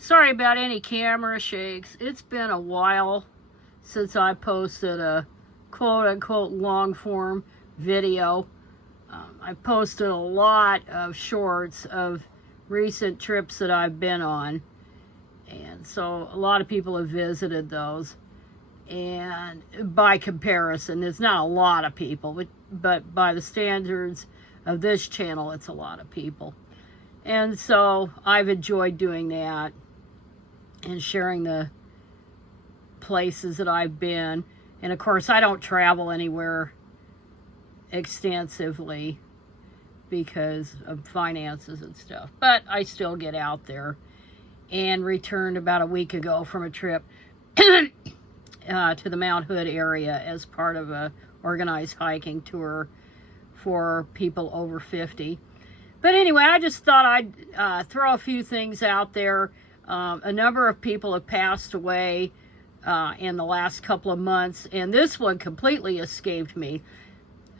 Sorry about any camera shakes. It's been a while since I posted a quote-unquote long-form video. I posted a lot of shorts of recent trips that I've been on. And so a lot of people have visited those. And by comparison, it's not a lot of people, but by the standards of this channel, it's a lot of people. And so I've enjoyed doing that and sharing the places that I've been. And of course, I don't travel anywhere extensively because of finances and stuff, but I still get out there, and returned about a week ago from a trip to the Mount Hood area as part of a organized hiking tour for people over 50. But anyway, I just thought I'd throw a few things out there. A number of people have passed away in the last couple of months, and this one completely escaped me.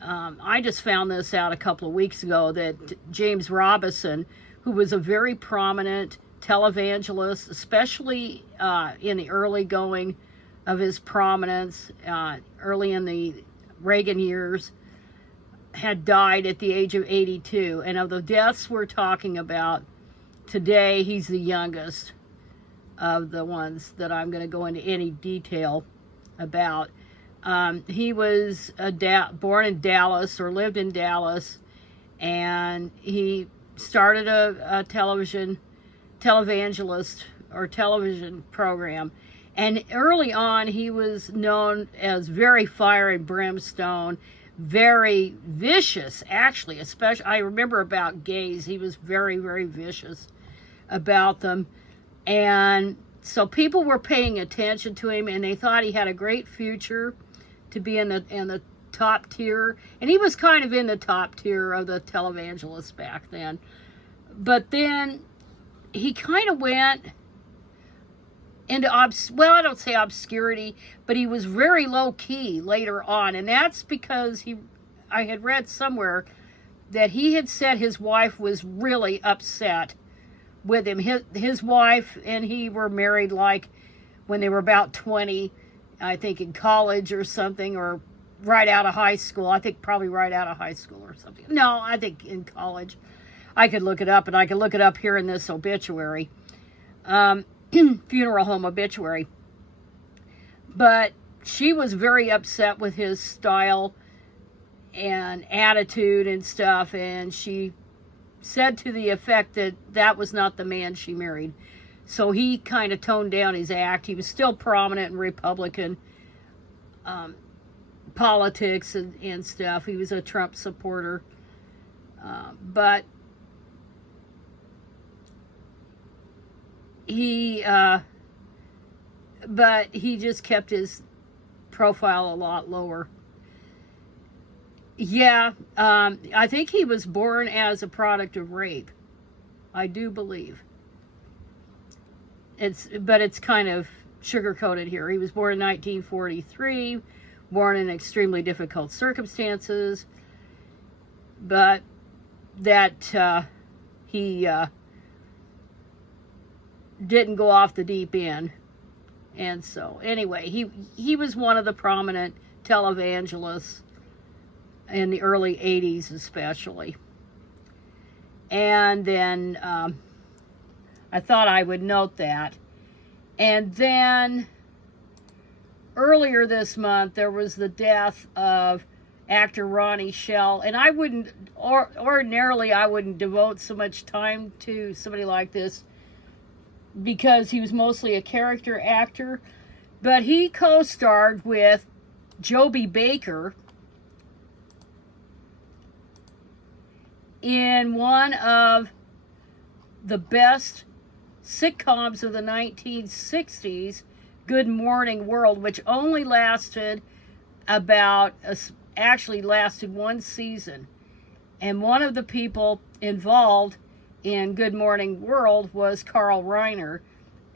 I just found this out a couple of weeks ago that James Robison, who was a very prominent televangelist, especially in the early going of his prominence, early in the Reagan years, had died at the age of 82. And of the deaths we're talking about today, he's the youngest of the ones that I'm going to go into any detail about. He was born in Dallas, or lived in Dallas, and he started a televangelist or television program. And early on, he was known as very fire and brimstone, very vicious, actually, especially, I remember about gays, he was very, very vicious about them. And so people were paying attention to him, and they thought he had a great future to be in the top tier. And he was kind of in the top tier of the televangelists back then. But then he kind of went into, well, I don't say obscurity, but he was very low-key later on. And that's because I had read somewhere that he had said his wife was really upset with him. His wife and he were married like when they were about 20, I think in college or something, or right out of high school. I think probably right out of high school or something. No, I think in college. I could look it up, and I could look it up here in this obituary. Funeral home obituary. But she was very upset with his style and attitude and stuff, and she said to the effect that that was not the man she married. So he kind of toned down his act. He was still prominent in Republican politics and stuff. He was a Trump supporter. But he just kept his profile a lot lower. Yeah, I think he was born as a product of rape. I do believe. But it's kind of sugar-coated here. He was born in 1943, born in extremely difficult circumstances, but that he didn't go off the deep end. And so, anyway, he was one of the prominent televangelists in the early 80s especially. And then I thought I would note that. And then earlier this month, there was the death of actor Ronnie Shell. And I wouldn't, ordinarily, I wouldn't devote so much time to somebody like this because he was mostly a character actor. But he co-starred with Joby Baker in one of the best sitcoms of the 1960s, Good Morning World, which only lasted actually lasted one season. And one of the people involved in Good Morning World was Carl Reiner,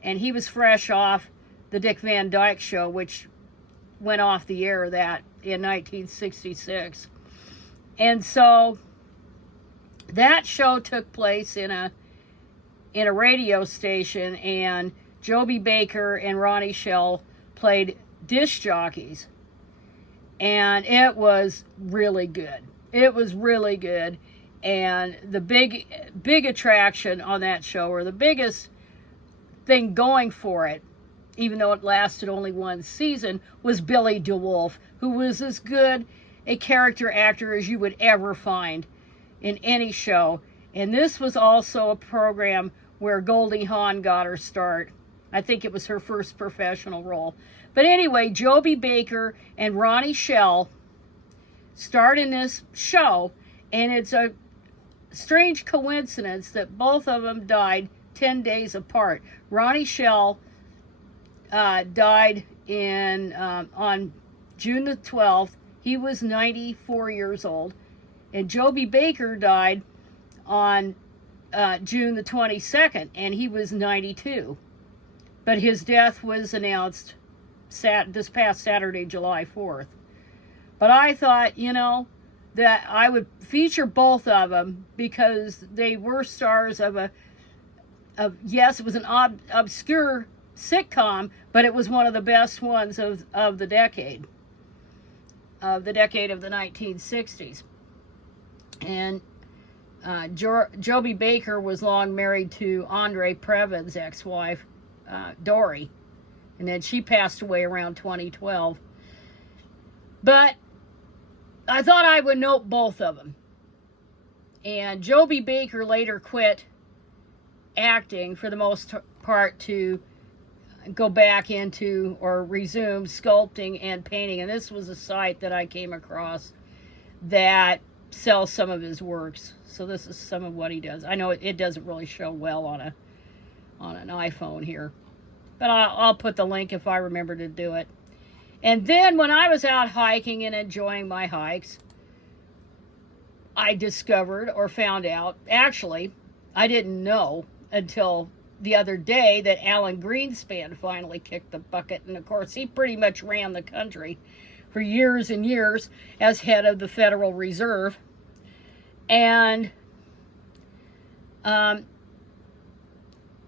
and he was fresh off the Dick Van Dyke Show, which went off the air in 1966. And so that show took place in in a radio station, and Joby Baker and Ronnie Shell played disc jockeys. And it was really good. It was really good. And the big attraction on that show, or the biggest thing going for it, even though it lasted only one season, was Billy DeWolf, who was as good a character actor as you would ever find in any show. And this was also a program where Goldie Hawn got her start. I think it was her first professional role. But anyway, Joby Baker and Ronnie Shell starred in this show, and it's a strange coincidence that both of them died 10 days apart. Ronnie Shell died on June the 12th. He was 94 years old. And Joby Baker died on June the 22nd, and he was 92. But his death was announced this past Saturday, July 4th. But I thought, that I would feature both of them because they were stars of yes, it was an obscure sitcom, but it was one of the best ones of the decade. Of the decade of the 1960s. And Joby Baker was long married to Andre Previn's ex-wife, Dory. And then she passed away around 2012. But I thought I would note both of them. And Joby Baker later quit acting for the most part to go back into or resume sculpting and painting. And this was a site that I came across that sells some of his works. So this is some of what he does. I know it doesn't really show well on an iPhone here, but I'll put the link if I remember to do it. And then when I was out hiking and enjoying my hikes, I discovered or found out, actually, I didn't know until the other day, that Alan Greenspan finally kicked the bucket. And of course, he pretty much ran the country for years and years as head of the Federal Reserve. And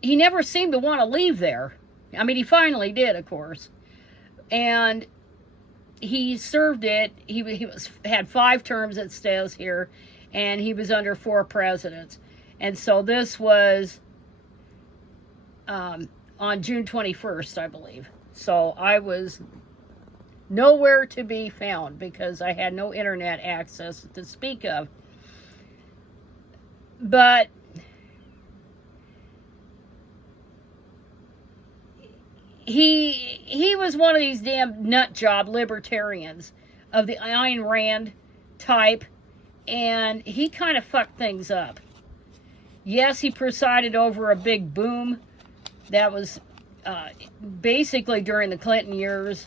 he never seemed to want to leave there. I mean, he finally did, of course. And he served it. He had 5 terms, it says here, and he was under 4 presidents. And so this was on June 21st, I believe. So I was nowhere to be found because I had no internet access to speak of. But he was one of these damn nut job libertarians of the Ayn Rand type, and he kind of fucked things up. Yes, he presided over a big boom that was basically during the Clinton years,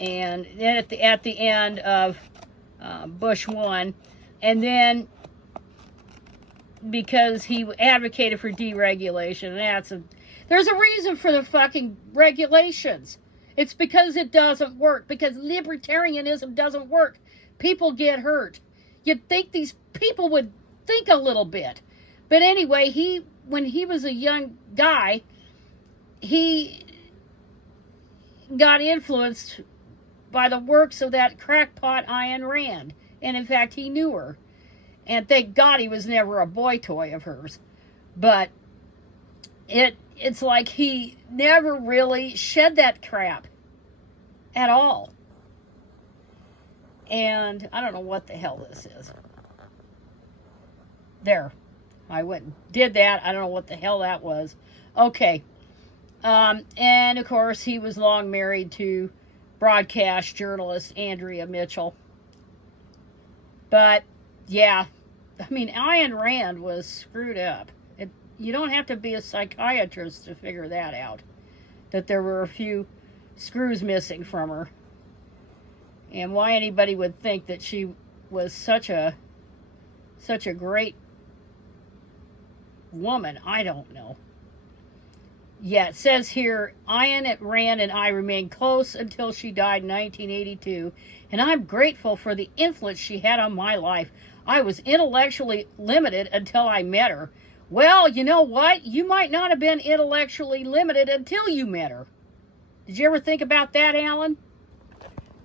and then at the end of Bush 1, and then because he advocated for deregulation, and there's a reason for the fucking regulations. It's because it doesn't work, because libertarianism doesn't work. People get hurt. You'd think these people would think a little bit. But anyway, when he was a young guy, he got influenced by the works of that crackpot Ayn Rand. And in fact, he knew her. And thank God he was never a boy toy of hers. But it's like he never really shed that crap at all. And I don't know what the hell this is. There. I went and did that. I don't know what the hell that was. Okay. And, of course, he was long married to broadcast journalist Andrea Mitchell. But, yeah. I mean, Ayn Rand was screwed up. You don't have to be a psychiatrist to figure that out. That there were a few screws missing from her. And why anybody would think that she was such a great woman, I don't know. Yeah, it says here, Ayn Rand and I remained close until she died in 1982, and I'm grateful for the influence she had on my life. I was intellectually limited until I met her. Well, you know what? You might not have been intellectually limited until you met her. Did you ever think about that, Alan?